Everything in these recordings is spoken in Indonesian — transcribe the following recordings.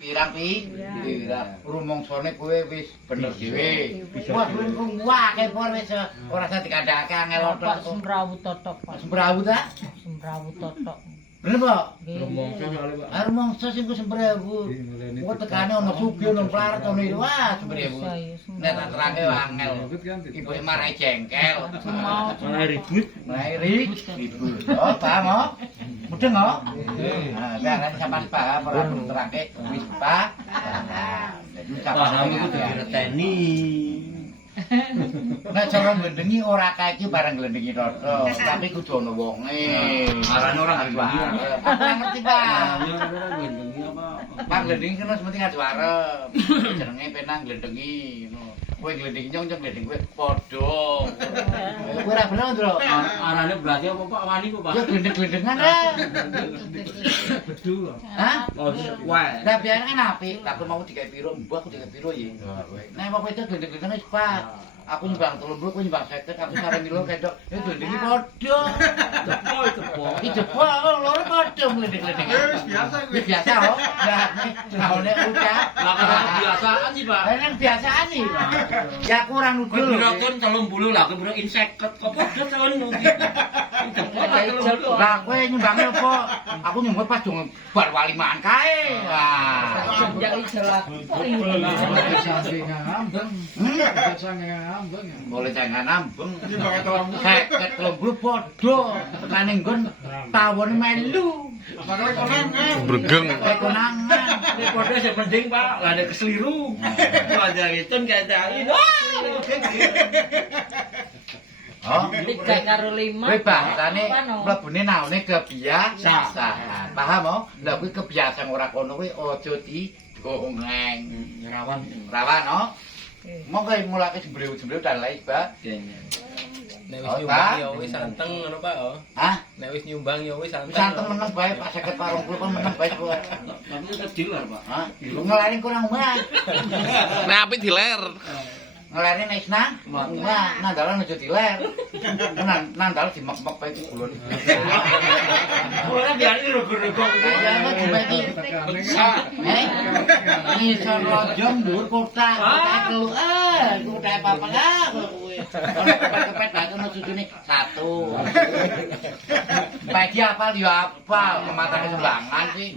pirang rumongsane kowe wis bener dhewe. Wah, kowe akeh por wis ora usah dikandhake angel otot. Sembrawut totok, Pak. Sembrawut ta? Sembrawut totok. Bener, Pak? Rumangsa soalé, Pak. Ah, rumangsa sing ku sembrawut. Kok tekane ono sugih ono plaret ono iki. Wah, sembrawut. Nek tak terangke angel. Ibu marai jengkel. Malah ribut. Marai ribut. Oh, paham, oh? Mudeng, oh? Nah, kan sampean paham ora terangke wis paham. Jadi Paham iku direteni. Nek cara nglendengi ora kae iki bareng nglendengi toto, tapi kudu ana wonge. Arane ora nglendengi. Ora ngerti, Pak. Ya ora nglendengi apa. Pak nglendengi kena mesti ngadu arep. Jenenge penang nglendengi ngono. Kowe nglendengi nyong nglendengi kowe padha. Kowe ora bener, Ndro. Arane berarti apa Pak wani kok Pak? Ya glendeng-glendengan ya. Bedu. Hah? Oh, wae. Lah biyen kan apik, aku mau digawe piro, mbah aku digawe piro ya. Nek mau itu glendeng-glendengan wis Pak. Aku nyumbang 30, kowe nyumbang 50, aku sareng kilo kedok. Ya glendengi padha. Cepo. Iki jebol loro padha glendeng-glendeng. Wis biasa kuwi. Wis biasa kok. Lah ngaone udah. Lah kok kebiasaan sih Pak. Lah nang biasaan iki. Ya kurang nudul. Biro pun 30 lah, biro inseket. Kok padha sampean nuki. Lah kowe nyumbange apa? Aku nyumbang pas dong bar waliman kae. Wah. Sejak ijelat. Boleh jangan ambeng. Seket lembur podo. Tekane nggon tawon melu. Bregeng. Konangan. Ini kode yang penting Pak, nggak ada keseliru. Wajah itu nggak cari. Oh, 3 karo 5. kowe bangsane mlebune naone kebiasaan. Paham oh? Lah kuwi kebiasaan ora kono kuwi aja didongeng. Rawan. Rawan oh. Monggo mulake jembreu-jembreu dan lain Pak. Nek wis nyumbang ya wis santeng ngono Pak, oh. Hah? Nek wis nyumbang ya wis santeng. Santeng meneng bae Pak 50 40 kan meneng bae kowe. Tapi kecil lah Pak. Hah? Lu ngelarang kurang omah. Nek apik diler. Ngelarang nek nang. Omah nandalan aja diler. Nandal dimek-mek bae iki bulun. Ora biarin rogo-rogo. Ya mau dibagi. Ini sorojong dhuwur kotak. Kotak telu. Iku kotak apa-apa lah kowe. Kepet-kepet gak ono sujune 1. Bagi apal yo apal, kematane sumbangan sih.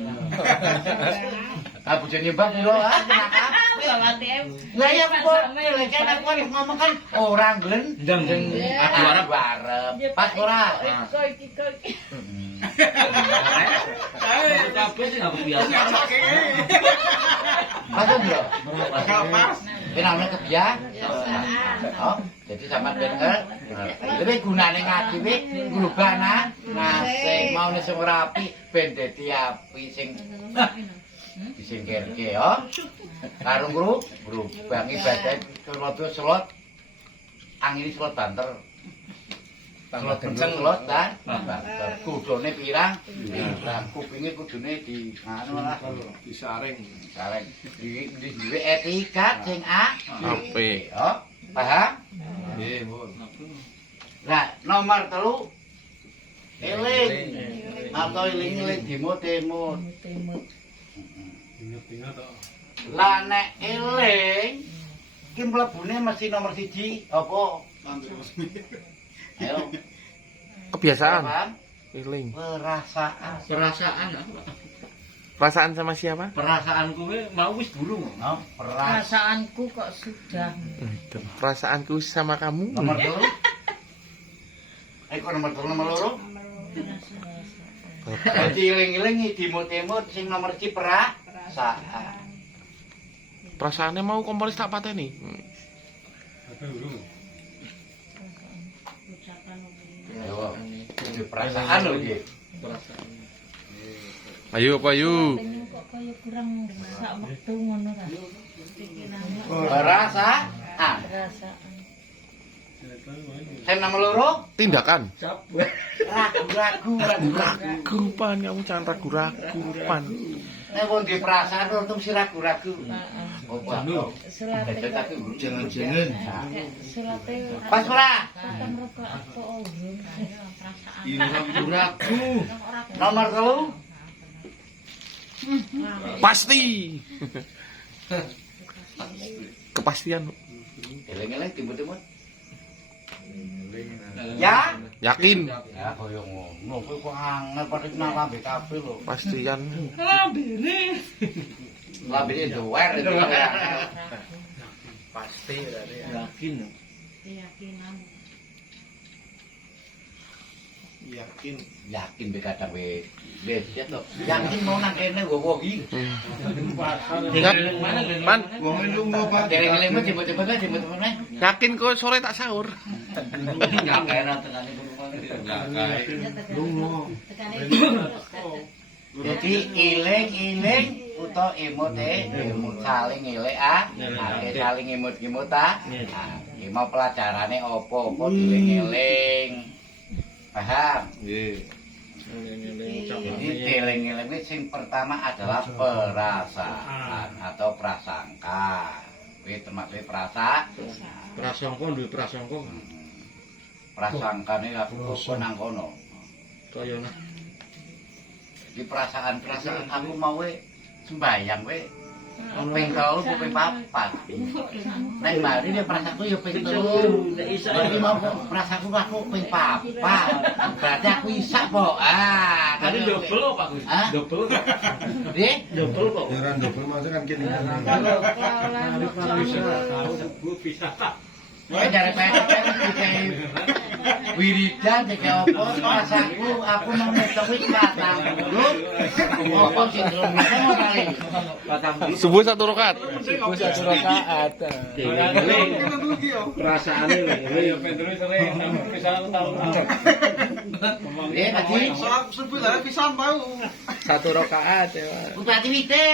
Ah bojone Mbah piro kenapa? Lah ya kok lek aku ngomong kan ora glendeng. Aku arep pas ora. Kabeh sih nggak biasa. Masuk yo. Pas. Kenane kebiasaan. Oh, jadi sampean denger. Lebih gunane ngaji kuwi ngrubana ngasih maune sing ora apik ben dadi apik sing disingkirke yo. Karo ngrubah ibadah selot angin selot banter. Selot kenceng selot ta. Kudune pirang? Pirang kupinge kudune di anu lah Disaring. saling duwe etika sing Apik. yo. Paham? Nggih, Mun. Lah nomor 3 eling atau eling-eling dimut-dimut. Ingat-ingat to. Lah nek eling ki mlebune mesti nomor 1 apa? Ayo. Kebiasaan. Paham? Eling. Perasaan. Perasaan apa? Perasaan sama siapa? Perasaanku mau wis burung. No, perasaan. Perasaanku kok sudah. Perasaanku sama kamu. Nomor 3. Kok nomor 3 nomor 2? Jadi eling-eling dimut-dimut sing nomor 1 perasaan. Perasaannya mau komponis tak pateni. Ayo. Perasaan lho iki. Ayo apa ayo? Kok kaya kurang sak wektu ngono ta. Perasaan. Perasaan. Sing nomor 2 Tindakan. ragu-ragu. Ragu pan kamu jangan ragu-ragu pan. Nek wong di perasaan untung si ragu-ragu. Oh, Selate tapi jangan-jangan. selate Pas ora? kapan rokok apa urung perasaan. Ragu-ragu. Nomor 3 Pasti. Kepastian. Eleng-eleng timut-timut. Ya. Yakin. Ya koyo ngono kowe kok angel padha lambe kabeh lho. Pastian. Lambene. Lambene doer itu. Pasti berarti. Yakin. Keyakinan. Yakin. Yakin be kadang we beset lho. Yakin mau nang kene wowo iki. Ingat, Man, Wong lunga Pak. Eleng-eleng mesti timut-timut yakin kok sore tak sahur. Enggak kena tekane Lunga. Jadi iling-iling uta emut saling elek saling emut-emut iki mau pelajarane apa-apa iling-iling. Paham? Nggih. Jadi eling-eling sing pertama adalah perasaan atau prasangka. Kuwi termasuk Prasangka duwe prasangka. prasangkane aku kok nang kono. Kaya nah. Di perasaan-perasaan aku mau sembayang we. Ping 3 ping 4. Nek mari dia perasaanku ya ping 3. Jadi mau perasaanku aku ping 4. Berarti aku isak po. Tadi double Pak Gus. Hah? Double. Nggih. Double kok. Ya ran double masa kan kene. Kowe dari pengen dikai wiridan dikai opo perasaanku aku mau nyetok wis 40. Opo sing belum mau kali. Subuh 1 rakaat. Perasaane lho. Nggih, Haji. Salah subuh lah pisan tau. 1 rakaat ya. Bupati Wite.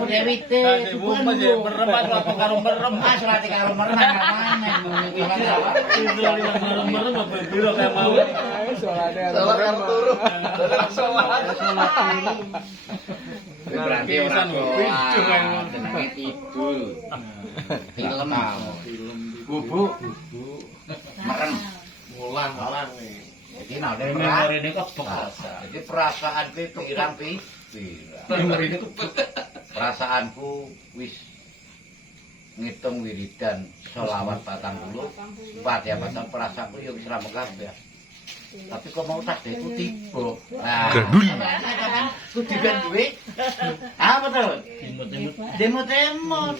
Udah Wite. Merem apa karo merem. Mas lati karo merem mana. Merem apa biro kayak mau. Salah karo turu. Berarti orang tua jenenge Kidul. Film Bubuk. Merem. Mulang. Jadi nah dari Memori ini kok Jadi perasaan itu pirang-pirang. Perasaanku wis ngitung wiridan selawat 40 ya pasal perasaanku ya wis ra kabeh. Tapi kok mau tak itu tiba. Nah, kudu ben duwe. Betul. Demot-demot.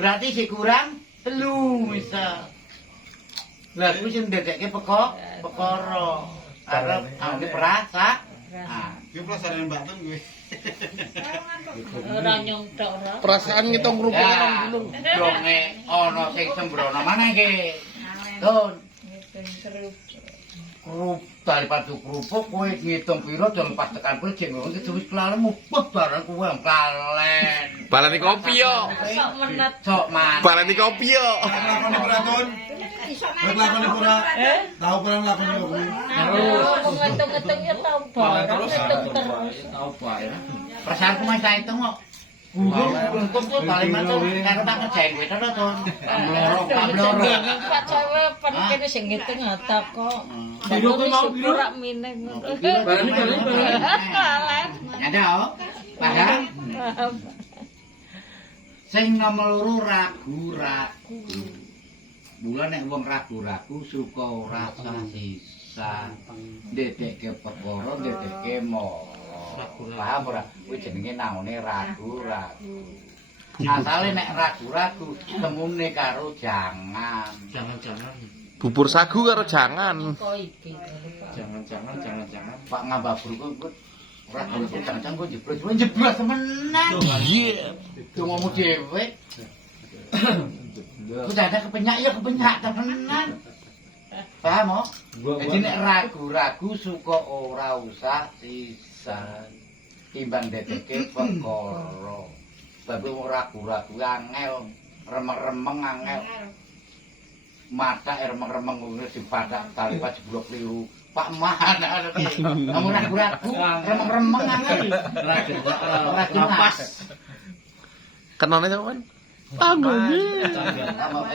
Berarti sih kurang 3 misal. Lah kuwi sing ndedekke perkara. Arep ane perasa. Ki perasaan Mbak Tun gue. Ora nyontok ora. Perasaan ngitung rupane dulu. Donge ana sing sembrono maneh iki. Tun. Krup daripada kerupuk kowe ngitung piro dan pas tekan kowe jeng ngono iki wis kelalen mupet barang kowe kalen. Balani kopi yo. Sok menet. Sok man. Balani kopi yo. Lakon pura Tun. Lakon pura. Tahu pura lakon kowe. Ngitung-ngitung ya tau barang ngitung terus. Tahu Pak ya. Perasaanku mas tak hitung kok. Untung tuh balik macam karo tak kerjain kowe to to. Kabloro. Pak Jawa pen kene sing ngitung ata kok. Biro kuwi mau biro. Ora mineh ngono. Barani. Kalen. Ada oh. Paham? Sing nomor 2 ragu-ragu. Bulan nek wong ragu-ragu suka rasa sisa. Ndedekke perkara, ndedekke paham ora? Kuwi jenenge naone ragu-ragu. Asale nek ragu-ragu temune karo jangan. Jangan-jangan. Bubur sagu karo jangan. Kok iki. Jangan-jangan. Pak ngambabruku kok ragu-ragu jangan kok jeblos temenan. Iya. Dongomu dhewe. Ku ada kepenyak ya kepenyak temenan. Paham, kok? Jadi nek ragu-ragu suka ora usah sisa. Timbang dedekke perkara. Sebab wong ragu-ragu angel, remeng-remeng angel. Mata remeng-remeng ngono dipadak tali jeblok kliru. Pak mana ada iki. Kamu ragu-ragu, remeng-remeng angel. Ragu pas. Kenane sampean? Tanggane.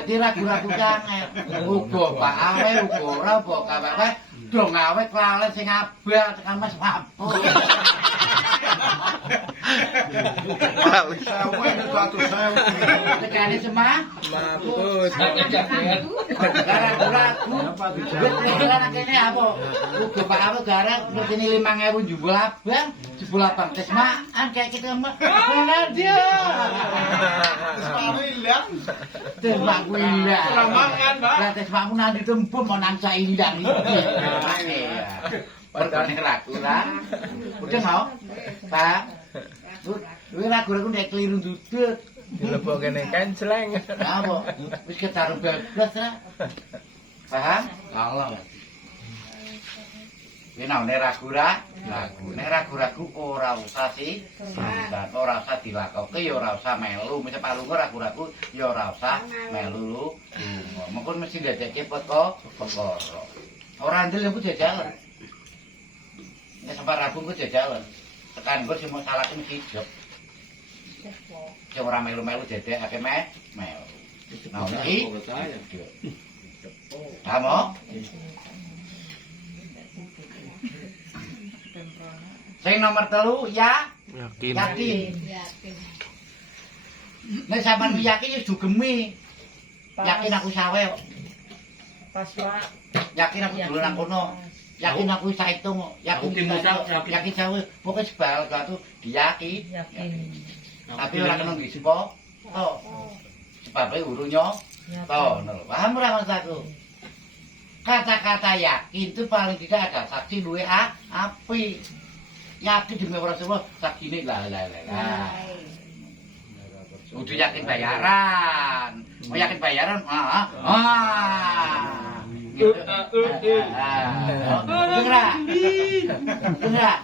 Jadi ragu-ragu angel. Uga Pak awe uga ora apa kawe dong awe kelalen sing abah tekan Mas Wapo. Sewu ini 200.000. Tegane semah. Mampus. Gara-gara ragu. Gara kene apa? Uga Pak apa gara ngertini 5.000 jebul abang. Jebul abang kesmaan kayak kita mah. Benar dia. Kesempatan hilang. Tembakku indah. Lamangan, Pak. Lah tembakmu nanti tembung mau nang indah iki. Pertane ragu lah. Udah mau? Pak. Kuwi ragu-ragu nek keliru dudut. Dilebokke ning kenceleng. Apa? Wis ketaruh bebas lah. Paham? Allah. Ini nek ragu-ragu. Nek ragu-ragu ora usah sih. Ora usah dilakoke ya ora usah melu. Mesti Pak Lunga ragu-ragu ya ora usah melu. Mengko mesti ndadekke perkara. Ora ndel aku jajalan. Nek sampe ragu ku jajalan. Tekan gue sih mau salahke mesti hidup. Sing ora melu-melu dedekake melu. Nah, iki kamu sing nomor 3 ya yakin. Nek sampean yakin wis dugemi. Yakin aku sawe kok. Pas Pak. Yakin aku dulu nang kono. Yakin aku bisa hitung kok. Yakin sawe. Pokoke sebal gatu diyakin. Yakin. Tapi ora kena disipo. Toh. Sebabe urunyo. Toh, paham ora maksudku? Kata-kata yakin itu paling tidak ada saksi luwe api. Yakin demi Rasulullah sakine lah. Udah yakin bayaran. Mau yakin bayaran? Dengar.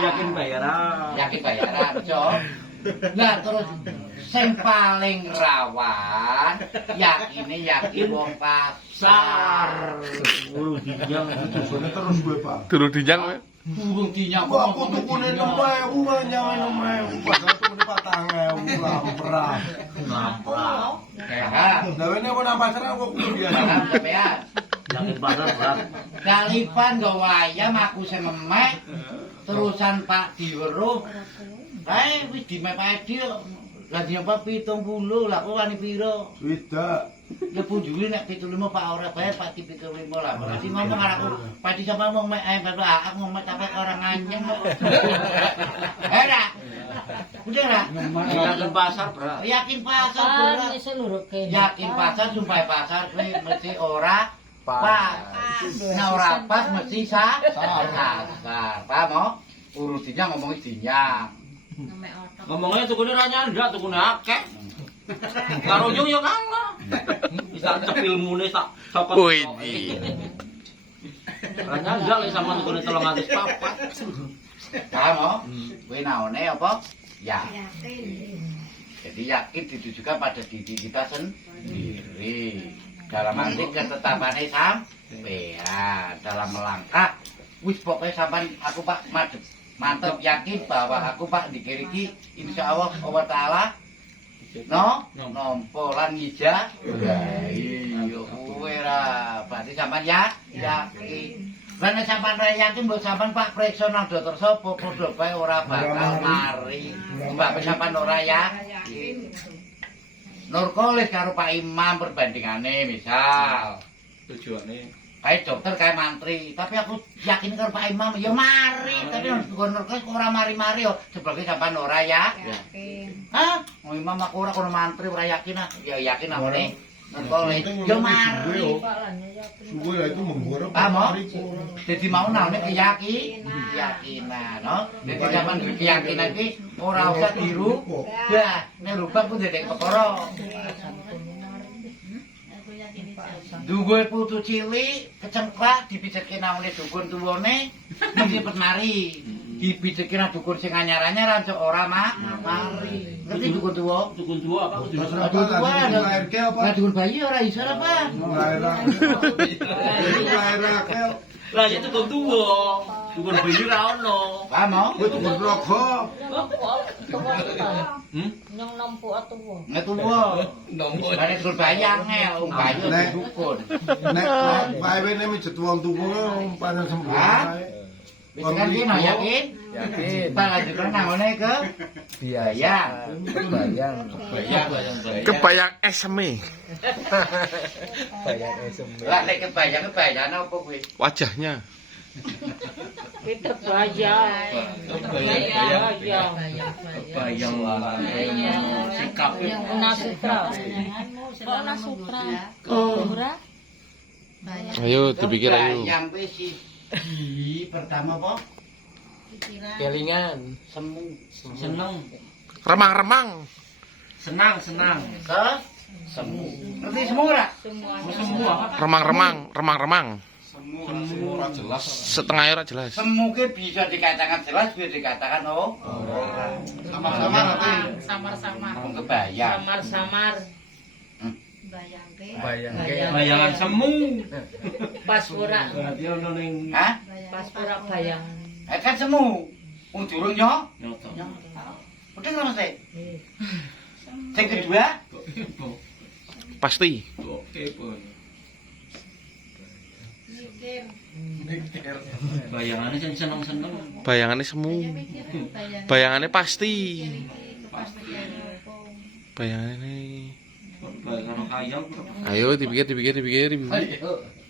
Yakin bayaran. Yakin bayaran, Cok. Nah, terus sing paling rawan yakin wong pasar. Tujuannya terus gue, Pak. Turu dijang kowe. Burung dinyang Kok aku tukune 6.000 nyawa 6.000. Padahal tukune 4.000 lamprah. Lah ini apa nang pasar kok kudu biasa. Sampean. Yakin pasar, Pak. Kalipan nggo wayam aku sing memek. Terusan Pak diweruh. Kae wis dimepake dia. Lah diapa 70 lah kok wani piro? Tidak. Ya punjuli nek 75 Pak ora bayar Pak 75 lah. Berarti ngomong aku padi sama ngomong mek aku ngomong tapi orang nganyeng kok. Ora. Udah lah. Yakin pasar, Bro. Yakin pasar Kan berat. wis seluruh kene. Yakin pasar sumpah pasar kuwi mesti ora pas. Nah ora pas mesti sasar. Paham mo? Urutinya ngomongin dinyang. Ngomongnya tukune ra nyandak, tukune akeh. Karo yo yo kalah. Bisa cep ilmune sak saka. Widih. Ra nyandak lek sampean tukune 304. Paham mo? Kuwi naone apa? Yakin. Jadi yakin ditujukan pada diri kita sendiri. Dalam arti ketetapannya sampean dalam melangkah. Wis pokoknya sampean aku Pak mantep yakin bahwa aku Pak dikiriki insyaallah Allah Ta'ala nompo lan ngija. Iya kuwi ra berarti sampean yakin. Lan sampean ra yakin mbok sampean Pak priksa nang dokter sapa padha bae ora bakal mari. Mbak sampean ora yakin. Nurkolis karo Pak Imam perbandingane misal Tujuane kayak dokter kayak mantri, tapi aku yakin karo Pak Imam ya mari, tapi Nurkolis ora mari-mari yo sebagai sampean ora yakin. Hah? Mau Imam aku ora kono mantri ora yakin ah. Ya yakin amane. Nurkolis yo mari. Suwe lah itu menggorok. Jadi mau naone keyakinan, no? Jadi sampean duwe keyakinan iki ora usah diru. Ya, nek rubah ku ndek perkara. Duwe putu cilik kecengklak dipijake naune dukun tuwane mesti penari. Dipijake nang dukun sing anyar-anyaran sok ora mari. Ngerti dukun tuwa? Dukun tua apa? Dukun bayi ora iso apa? Lah ya dukun tua. Dukun bayi ra ono. Paham? Itu berrokok. Nyong nampu atuwa. Nek tuwa. Lah nek dukun bayi angel, bayi dukun. Nek bae ne mijet wong tuwa panen sembrono. Wis kan ki no yakin? Yakin. Tak lanjutkan nangone ke biaya. Bayang. Kebayang eseme. Bayang esem. Lah nek kebayang apa kuwi? Wajahnya. Kita bayang. Bayang. Bayang sikap Nasutra. Kok Nasutra? Ora? Ayo dipikir ayo. Bayang kuwi siji pertama apa? Kelingan. Semu. seneng Remang-remang. senang Semu. Ngerti semu ora? semua Remang-remang. Setengah ora jelas. Semu ki bisa dikatakan jelas, bisa dikatakan ora. Sama-sama ngerti. Samar-samar. Wong kebayang. Samar-samar. Bayang. bayangan semu Pas ora. berarti ono ning Hah? Pas ora bayangan. Kan semu. Wong durung yo. nyoto Udah nggak Mas? Yang kedua, Pasti. bayangannya sing seneng-seneng Bayangannya semu. Bayangannya pasti. Bayangannya. bayangan kayang Ayo dipikir.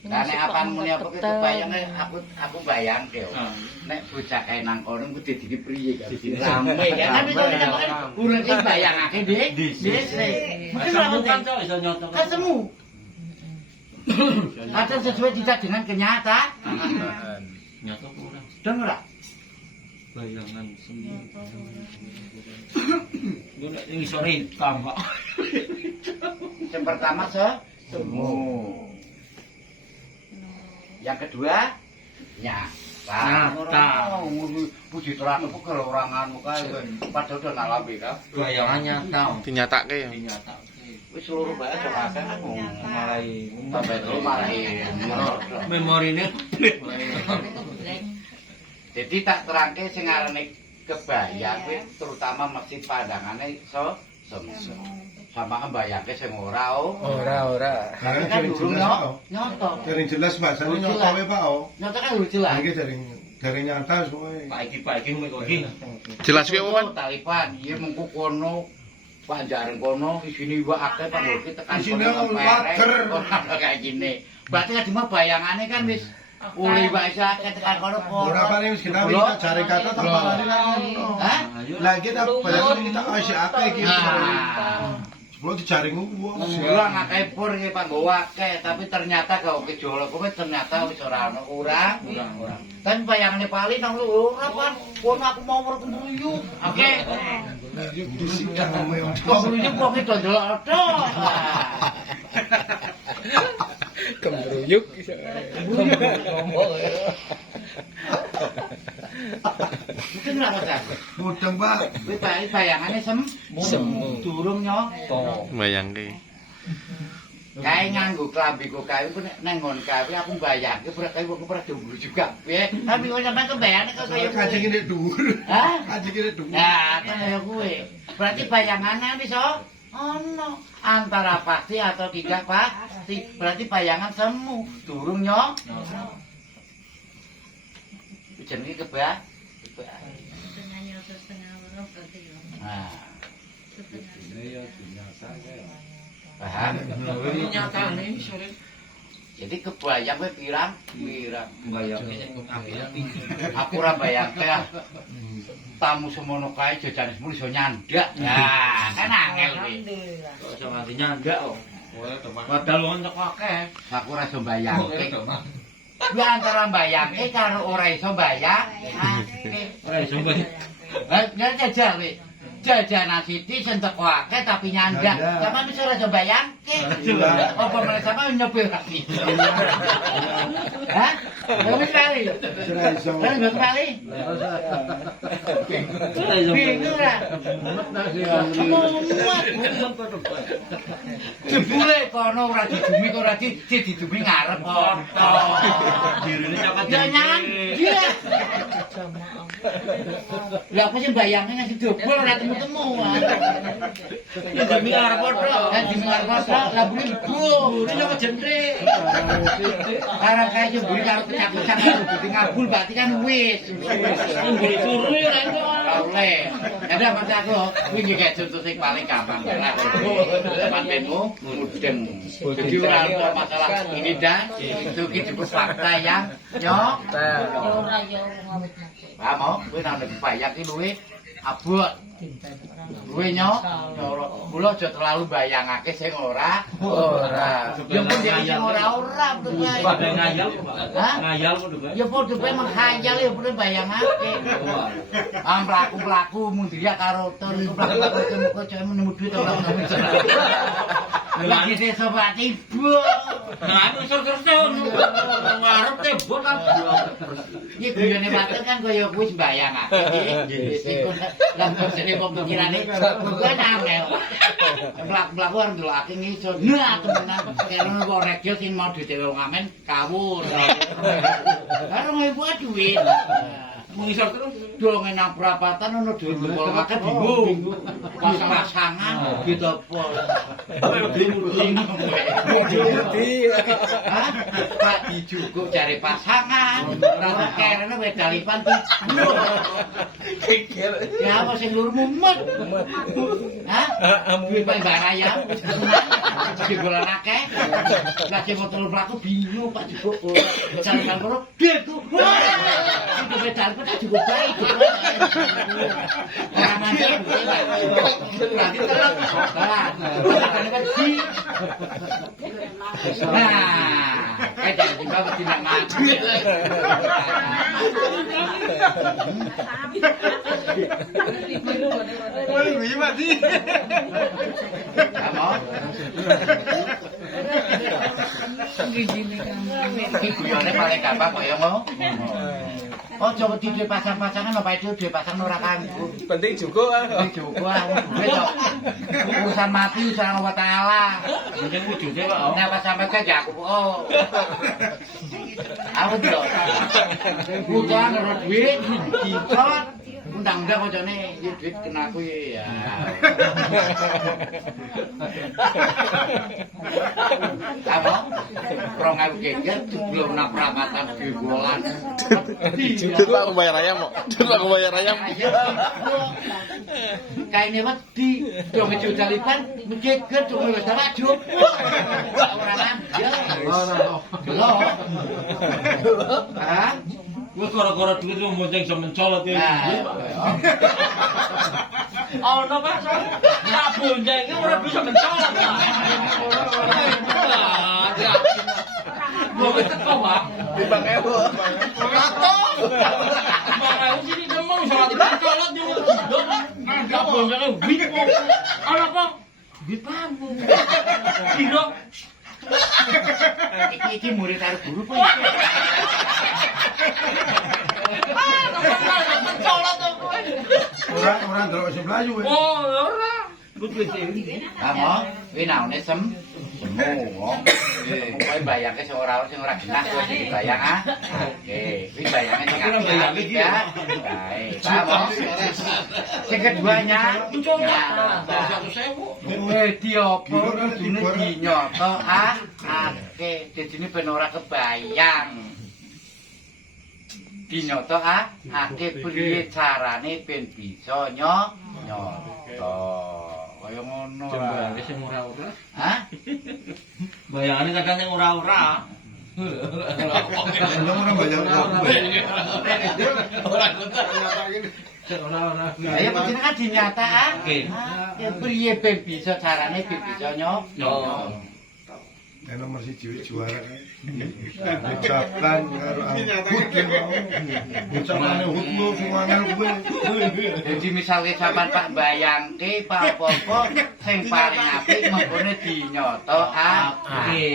nah nek apaan muni apa ki kebayangnya aku bayang ke. Ah. Nek bocah kae nang kono ku dadi priye kan? Rame ya kan itu kan urung ki bayangake Dik. Dhisik. Mungkin ora kan penting. kok iso nyoto Kan semu. Ada sesuai tidak dengan kenyataan. nyoto kurang Dan ora? bayangan semu lu nek ning sore hitam Pak Yang pertama semu. Yang kedua nyata. Puji terang apa kalau oranganmu kae padahal udah ngalami kan. bayangan nyata Dinyatake ya. nyata Wis seluruh bae coba kan aku mulai sampai dulu marahi. memorine Jadi tak terangke sing arane kebayang kuwi terutama mesti pandangane semu. Sama ngebayangke sing ora Ora. Tapi kan durung nyoto. Dari jelas bahasanya nyata wae Pak. Nyoto kan durung jelas. Iki dari nyata semua. Pak iki kowe iki Jelas kuwi apa, Pan? Talipan, iya mengku kono panjaran kono isine iwak akeh Pak Lho tekan Isine kono water. kayak gini. Berarti kan cuma bayangane kan wis uli iwak isa akeh tekan kono. Ora paling wis kita minta cari kata tambah lari kan ngono. Hah? Lah kita bayangkan kita asik akeh iki. Nah, Sebelum dijaring wong. Ora ngakeh pur iki Pak nggo akeh, tapi ternyata kok kejolo kowe ternyata wis ora ono urang. Kan bayangane Pali nang lu ora Pan, kono aku mau berkembuyuk. Oke. Disikap ngomong. Kembuyuk kok itu delok tok. Kembruyuk. Mungkin ora Mas. Mudeng Pak. Kuwi bayangane Semu. durung nyoto. Bayangke. Kae nganggo klambi kok kae ku nek nang ngon kae aku bayangke kae kok ora dhuwur juga. Piye? Tapi kok sampean kebayane kok kaya Kaji ini dhuwur. Hah? Kaji ini dhuwur. Nah, kaya kuwi. Berarti bayangane wis ono antara pasti atau tidak pasti. Berarti bayangan semu durung nyoto. Jenenge kebayang. Nah. Paham? nyatane sore Jadi kebayang kowe pirang? bayangke sing api-api Aku ora bayangke ah. Tamu semono kae jajane semua iso nyandak. Nah, kan angel kuwi. kok iso nganti nyandak kok padahal wong tek akeh Aku ora iso bayangke. Kuwi antara bayangke karo ora iso bayang. ora iso bayang Jajal kowe. Jajanan Siti sing teko akeh tapi nyandak. Sampeyan wis ora iso bayangke. Apa meneh sampeyan nyopir lagi? Hah? Wis kali. Ora iso. Kan wis kali. ora iso Bingung ora? Jebule kono ora didumi kok ora didumi ngarep kok. dirine cakap Ya nyangan. Iya. Jamaah. Lah aku sih bayangnya ngasih dobel ora temu-temu. Ya demi arep padha. Kan dimengar kota lah buri ibu, ini apa jendrik. Karena kayak jemburi karo pecah-pecah kudu ngabul berarti kan wis. Mburi turu ya ora iso. Oleh. Ada mata aku, kuwi kayak contoh sing paling gampang. Mantenmu mudeng. Jadi ora ada masalah ini dah, itu cukup fakta ya. Nyok. Ora yo ngawit. Ah mau, kuwi nang nek bayang ki luwe abot. Luwe nyok. Kula aja terlalu bayangake sing ora. Ya pun sing ora bener. Padha ngayal kok, Pak. Hah? Ngayal kok, Pak. Ya padha bae menghayal ya bener bayangake. Ah mlaku-mlaku mung dia karo tur iku mlaku-mlaku muga cah nemu duit ora nemu. Lagi desa Pak Ibu. Nah, aku terus ngarep tebon Iki guyone Batur kan kaya kuwi mbayangake iki. Iku lan konsene pemikirane kuwi angel. Mlaku-mlaku arep ndelokake ngisor. Nah, temenan kene kok regel sing mau duit wong amen kawur. Karo ibu duit. mengisor terus. Dongeng nang prapatan ono duit mbol akeh bingung. Pasang-pasangan gitu apa. Pak dijukuk cari pasangan. Ora kerene wedalipan ya apa sing lur mumet. Hah? Duit Pak Baraya. Digolan akeh. Lagi motor pelaku bingung Pak dijukuk. Jalan kono gitu. Itu wedalipan juga baik. Orang aja berarti terang. Nah, kayak juga tidak mati. Wih, mati. Kamu? Iki guyone paling gampang kaya ngono. Oh, coba di pasang-pasangan apa itu di pasang ora kanggo. Penting juga. Ini juga urusan mati urusan Allah Taala. Penting wujudnya Pak. Nah, pas sampai ke aku oh. Aku lho. Bukan ora duit dicot. Undang-undang kocone duit kena kuwi ya. Apa? Rong aku geger belum nang peramatan digolan. Jujur Pak, aku bayar ayam kok. Jujur aku bayar ayam. Kaine wedi dong jujalipan geger dong wis maju. Ora nambah. Lho. Hah? Gue kora-kora duit lu monceng iso mencolot ya. Oh, no Pak. Nak bonceng ora bisa mencolot. Gue teko Pak. Bang Ewo. Bang Ewo sini ngomong soal mencolot dia. Nak boncengnya wit kok. Ana apa? Wit pambu. Siro. Iki murid karo guru po iki. Orang ndelok sing mlayu kowe. Oh, ora. Kuwi Kamu kuwi naone semu. Kowe bayangke sing ora genah kowe dibayang ah. Oke, kuwi bayange sing apik ya. Baik. Kamu sing keduanya wedi apa kudune dinyoto ah. Oke, dadine ben ora kebayang. Dinyoto ah, ake priye carane ben bisa nyoto. Kaya ngono. jembare sing ora-ora. Hah? Bayangane kadang sing ora-ora. Orang bayang Ayo panjenengan dinyatakake. Oke. Priye ben bisa carane ben bisa nyoto. nomor 1 juara. Ucapan karo hut mau. Ucapane hutmu semuanya kowe. Jadi misalnya sampean Pak bayangke Pak apa sing paling apik mengkone dinyoto ake.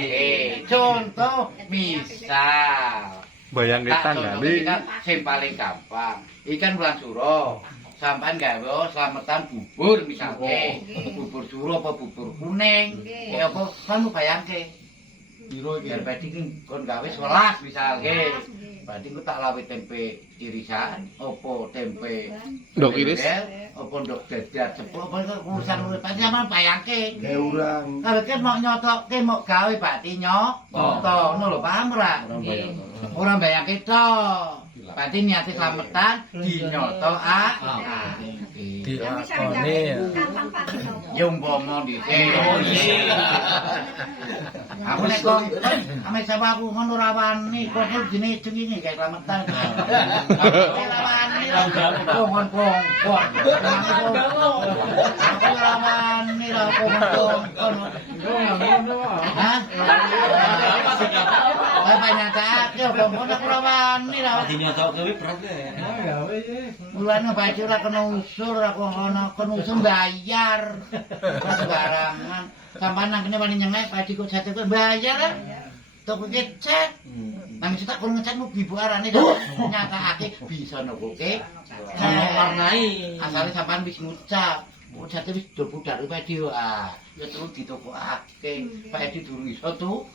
Contoh misal Bayang kita ini kan sing paling gampang. Ikan bulan suro. Sampean gawe slametan bubur misalnya. Bubur suro apa bubur kuning. Ya apa kamu bayangke. Biro iki berarti kon gawe 11 misalnya. Berarti ku tak lawe tempe irisan, opo tempe Ndok iris. opo ndok dadar cepuk apa itu urusan urip Pak sampean bayangke. Kayak urang. Kalau kan mau nyotokke mau gawe Pak nyok, to ngono lho paham ora? Ora bayangke to. Berarti niate slametan dinyoto Dilakoni ya. ya umpama dhisik. Aku nek kok ame sapa aku ngono ra wani kok jenenge jenenge kayak slametan. Ora wani ra kong. Aku ra wani ra kong. Hah? Apa nyata yo kok ora wani ra. Mulane baju ora kena usur, ora kena usur bayar. Sembarangan. Sampeyan nang kene wani nyengek baju kok jatuh kok bayar kan. Toko ngecet. Nang tak kon ngecet mu ibu arane nyatakake bisa nukuke. warnai. Asale sampeyan wis ngucap. Jatuh wis do budal baju ya terus ditokokake. Pak Edi durung iso tuh.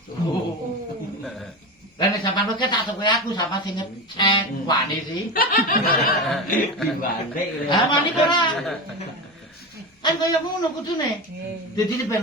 Lah nek sampean kok tak tuku aku sampean sing ngecet wani sih. Dibalik. Ah mani ora. Kan kaya ngono kudune. Dadi ben